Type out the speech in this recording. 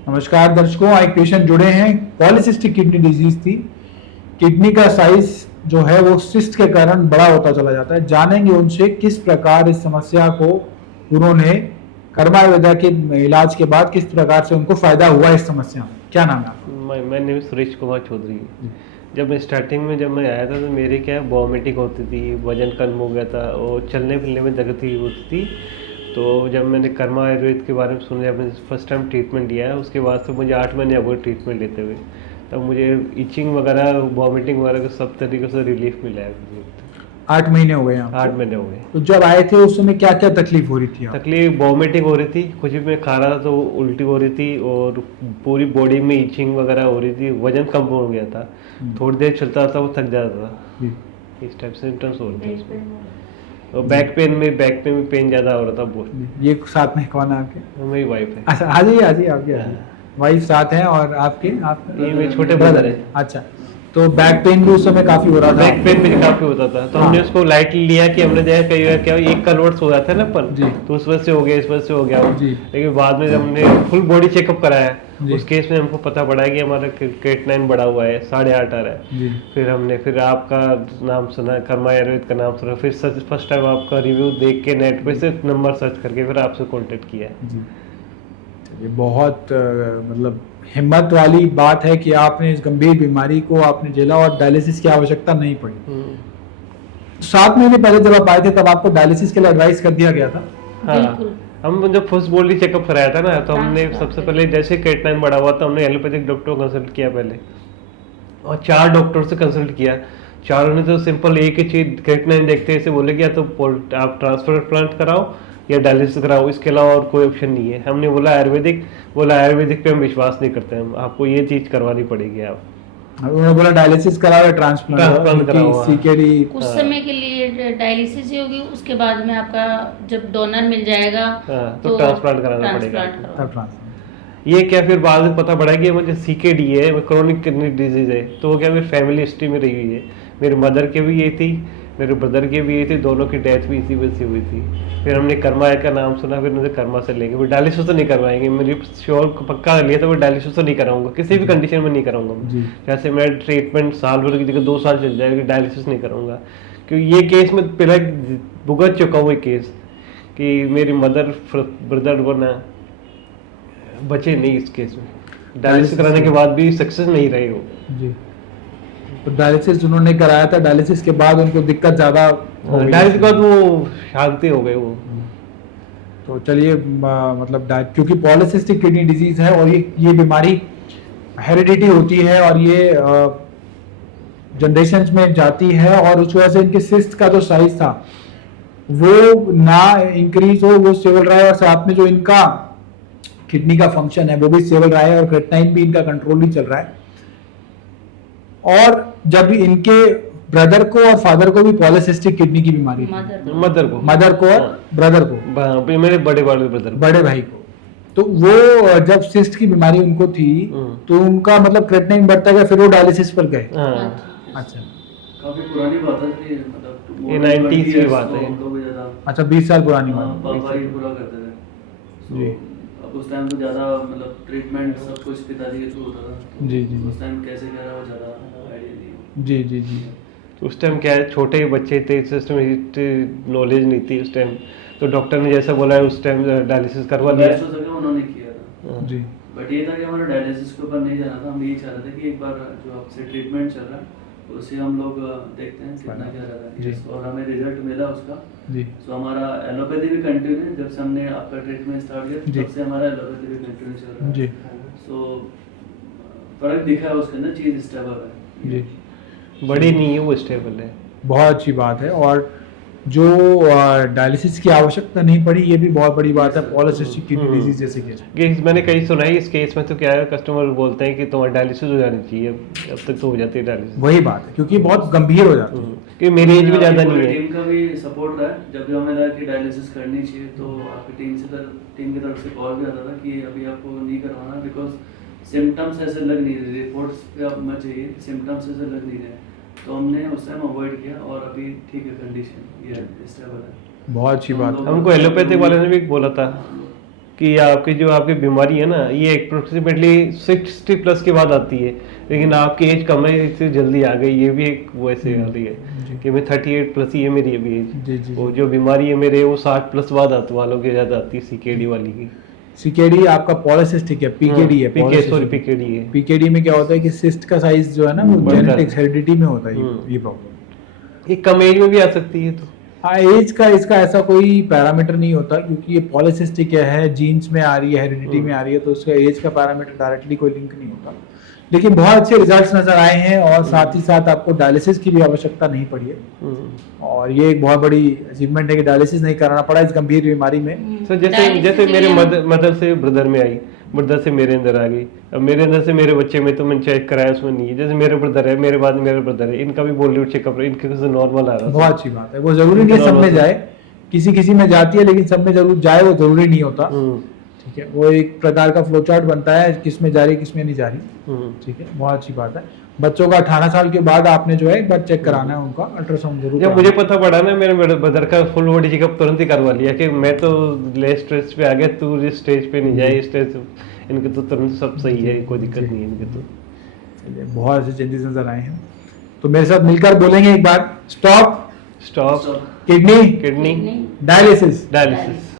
नमस्कार दर्शकों, एक पेशेंट जुड़े हैं, पॉलीसिस्टिक किडनी डिजीज थी। किडनी का साइज जो है वो सिस्ट के कारण बड़ा होता चला जाता है। जानेंगे उनसे किस प्रकार इस समस्या को उन्होंने कर्मा आयुर्वेदा के इलाज के बाद किस प्रकार से उनको फायदा हुआ इस समस्या में। क्या नाम है आपका? मैं नेम सुरेश कुमार चौधरी। जब मैं स्टार्टिंग में जब मैं आया था तो मेरे क्या है वॉमिटिंग होती थी, वजन कम हो गया था और चलने फिरने में दिक्कत होती थी। तो जब मैंने कर्मा आयुर्वेद के बारे में सुना, जब मैंने फर्स्ट टाइम ट्रीटमेंट लिया है उसके बाद से मुझे 8 महीने हो गए ट्रीटमेंट लेते हुए। तब मुझे इचिंग वगैरह वॉमिटिंग वगैरह का सब तरीके से रिलीफ मिला है मुझे। 8 महीने हो गए आपको? 8 महीने हो गए। तो जब आए थे उस समय क्या क्या तकलीफ हो रही थी आपको? तकलीफ वॉमिटिंग हो रही थी, कुछ भी मैं खा रहा था तो उल्टी हो रही थी और पूरी बॉडी में इचिंग वगैरह हो रही थी, वजन कम हो गया था, थोड़ी देर चलता था वो थक जाता था। जी। इस टाइप से सिम्टम्स हो रहे थे। और बैक पेन में पेन ज़्यादा हो रहा था बहुत। ये साथ में कौन है आपके? मेरी वाइफ है। अच्छा, आ जाइए आ जाइए, आपके वाइफ साथ हैं और आपके आप ये मेरे छोटे ब्रदर है। अच्छा, तो बैक पेन भी उस समय काफी हो रहा था? बैक पेन भी काफी होता था तो हमने उसको लाइटली लिया कि हमने देखा कई बार क्या एक कन्वर्ट्स हो जाता है ना अपन, तो उस वजह से हो गया, इस वजह से हो गया। लेकिन बाद में जब हमने फुल बॉडी चेकअप कराया उस केस में हमको पता पड़ा कि हमारा क्रिएटिनिन बढ़ा हुआ है, 8.5 आ रहा है। फिर आपका नाम सुना, कर्मा आयुर्वेद का नाम सुना, फिर फर्स्ट टाइम आपका रिव्यू देख के नेट पे से नंबर सर्च करके फिर आपसे कॉन्टेक्ट किया है। ये बहुत मतलब हिम्मत वाली बात है कि आपने इस गंभीर बीमारी को आपने झेला और डायलिसिस की आवश्यकता नहीं पड़ी। 7 महीने पहले जब आप आए थे तब आपको डायलिसिस के लिए एडवाइस कर दिया गया था? हाँ, हम जब फर्स्ट बॉडी चेकअप कराया था ना तो हमने सबसे पहले जैसे क्रिएटिनिन बढ़ा हुआ था हमने एलोपैथिक डॉक्टर को कंसल्ट किया पहले, और 4 डॉक्टर से कंसल्ट किया। चारों ने तो सिंपल एक ही चीज क्रिएटिनिन देखते ऐसे बोले कि या तो आप ट्रांसप्लांट कराओ या डायलिसिस कराओ, इसके अलावा और कोई ऑप्शन नहीं है। हमने बोला आयुर्वेदिक पे हम विश्वास नहीं करते, हम आपको ये चीज करवानी पड़ेगी। आप उन्होंने बोला डायलिसिस कराओ या ट्रांसप्लांट कराओ। सीकेडी कुछ समय के लिए डायलिसिस ही होगी, उसके बाद में आपका जब डोनर मिल जाएगा तो ट्रांसप्लांट कराना पड़ेगा। ट्रांसप्लांट ये क्या फिर बाद में पता पड़ा कि मुझे सीकेडी है, क्रोनिक किडनी डिजीज है। तो वो क्या मेरी फैमिली हिस्ट्री में रही हुई है, मेरे मदर के भी ये थी, मेरे ब्रदर की भी ये थी, दोनों की डेथ भी इसी वजह से हुई थी। फिर हमने कर्मा का नाम सुना, फिर मुझे कर्मा से लेंगे, फिर डायलिसिस तो नहीं करवाएंगे, मेरी श्योर पक्का लिया तो मैं डायलिसिस तो नहीं कराऊंगा, किसी भी कंडीशन में नहीं कराऊंगा। जैसे मैं ट्रीटमेंट साल भर की जगह 2 साल चल जाएगी, डायलिसिस नहीं कराऊंगा। क्योंकि ये केस में पहले भुगत चुका हूँ, ये केस कि मेरी मदर ब्रदर बना बचे नहीं इस केस में, डायलिसिस कराने के बाद भी सक्सेस नहीं रहे वो। जी, तो डायलिसिस उन्होंने कराया था, डायलिसिस के बाद उनको दिक्कत ज्यादा डायलिसिस के बाद वो शांति हो गए वो। तो चलिए, मतलब क्योंकि पॉलीसिस्टिक किडनी डिजीज है और ये बीमारी हेरिडिटी होती है और ये जनरेशन में जाती है, और उस वजह से इनके सिस्ट का जो साइज था वो ना इंक्रीज हो, वो स्टेबल रहा है, और साथ में जो इनका किडनी का फंक्शन है वो भी स्टेबल रहा है और क्रिएटिनिन भी इनका कंट्रोल भी चल रहा है। और जब इनके ब्रदर को और फादर को भी पॉलीसिस्टिक किडनी की बीमारी थी, मदर को और ब्रदर को, मेरे बड़े ब्रदर, बड़े भाई को, तो वो जब सिस्ट की बीमारी उनको थी तो उनका मतलब क्रिएटिनिन बढ़ता गया, फिर वो डायलिसिस पर गए। अच्छा, काफी पुरानी बात है कि मतलब ये 90s की बात है। अच्छा, 20 साल पुरानी बात। पापा ही पूरा करते थे जी। अब उस टाइम तो ज्यादा मतलब ट्रीटमेंट सब कुछ पिताजी के थ्रू होता था। जी। उस टाइम कैसे क्या रहा वो ज्यादा आइडिया नहीं। जी। तो उस टाइम क्या है, छोटे बच्चे थे, सिस्टम नॉलेज नहीं थी उस टाइम, तो डॉक्टर ने जैसा बोला है उस टाइम डायलिसिस करवा लिया। उन्होंने किया था जी, बट ये था कि हमारा डायलिसिस के ऊपर नहीं जाना था। हम ये चाह रहे थे कि एक बार जो आपसे ट्रीटमेंट चल रहा है उसे हम लोग देखते हैं कितना क्या रहा है, और हमें रिजल्ट मिला उसका जी। सो हमारा एलोपैथी भी कंटिन्यू है, जब से हमने आपका ट्रीटमेंट स्टार्ट किया तब से हमारा एलोपैथी भी कंटिन्यू चल रहा है जी। सो फर्क दिखा है उसके अंदर, चीज स्टेबल है जी, बड़ी नहीं है वो, स्टेबल है। बहुत अच्छी बात है। और जो डायलिसिस की आवश्यकता नहीं पड़ी, ये भी बहुत बड़ी बात है पॉलीसिस्टिक किडनी डिजीज जैसे केस। मैंने कहीं सुना है इस केस में तो क्या है, कस्टमर बोलते हैं कि तुम्हारी डायलिसिस हो जानी चाहिए, अब तक तो हो जाती है डायलिसिस। वही बात है, क्योंकि बहुत गंभीर हो जाती है, क्योंकि मेरी एज भी ज्यादा नहीं है। टीम का भी सपोर्ट रहा है, जब भी हमें लगा कि डायलिसिस करनी चाहिए तो आपकी टीम की तरफ से कॉल भी आता था कि अभी आपको नहीं करवाना, बिकॉज सिम्टम्स ऐसे लग नहीं रहे, रिपोर्ट्स पे आप मत चाहिए, सिम्टम्स ऐसे लग नहीं रहे, तो हमने उस टाइम अवॉइड किया और अभी ठीक है, कंडीशन ये स्टेबल है। बहुत अच्छी बात है। हमको एलोपैथिक वाले ने भी बोला था कि आपकी जो आपकी बीमारी है ना, ये अप्रोक्सीमेटली 60 प्लस के बाद आती है, लेकिन आपकी एज कम है इससे जल्दी आ गई, ये भी एक वैसे वाली है जी। कि मैं 38 प्लस ही है मेरी अभी जी, एज। जी, वो जो बीमारी है मेरे वो 60 प्लस बाद आती वालों के ज्यादा आती है, सीकेडी वाली की। सीकेडी आपका पॉलिसिस्टिक है, पीकेडी है, पीके सॉरी पीकेडी है। पीकेडी में क्या होता है कि सिस्ट का साइज जो है ना वो बढ़ता है। जेनेटिक्स हेरिडिटी में होता है, हम्म। ये प्रॉब्लम। ये कम एज में भी आ सकती है तो। हाँ, एज का इसका ऐसा कोई पैरामीटर नहीं होता, क्योंकि ये पॉलिसिस्टिक है, जीन्स में आ रही है, हेरिडिटी में आ रही है, तो उसका एज का पैरामीटर डायरेक्टली कोई लिंक नहीं होता। लेकिन बहुत अच्छे रिजल्ट्स नजर आए हैं, और साथ ही साथ आपको डायलिसिस की भी आवश्यकता नहीं पड़ी है, और ये एक बहुत बड़ी अचीवमेंट है कि डायलिसिस नहीं कराना पड़ा इस गंभीर बीमारी में। सर जैसे मेरे मदर से ब्रदर में आई, ब्रदर से मेरे अंदर आ गई, अब मेरे अंदर से मेरे बच्चे में तो मैंने चेक कराया उसमें नहीं है। जैसे मेरे ब्रदर है, मेरे बाद मेरे ब्रदर है, इनका भी बॉलीवुड चेकअप इनके नॉर्मल आ रहा है। बहुत अच्छी बात है, वो जरूरी नहीं है सब में जाए, किसी किसी में जाती है, लेकिन सब में जरूर जाए वो जरूरी नहीं होता। ठीक है, वो एक प्रकार का फ्लो चार्ट बनता है, किस में जा रही किस में नहीं जा रही। ठीक है, बहुत अच्छी बात है। बच्चों का 18 साल के बाद आपने जो है एक बार चेक कराना है, उनका अल्ट्रासाउंड जरूर जब मुझे पता पड़ा ना, मेरे ब्रदर का फुल बॉडी चेकअप तुरंत ही करवा लिया कि मैं तो लेट स्टेज पे आ गया, तू इस स्टेज पे नहीं जाए, इस स्टेज इनके तो तुरंत सब सही है, कोई दिक्कत नहीं है इनके तो। चलिए, बहुत ऐसे चेंजेस नजर आए हैं, तो मेरे साथ मिलकर बोलेंगे एक बार, stop stop kidney kidney dialysis. Dialysis.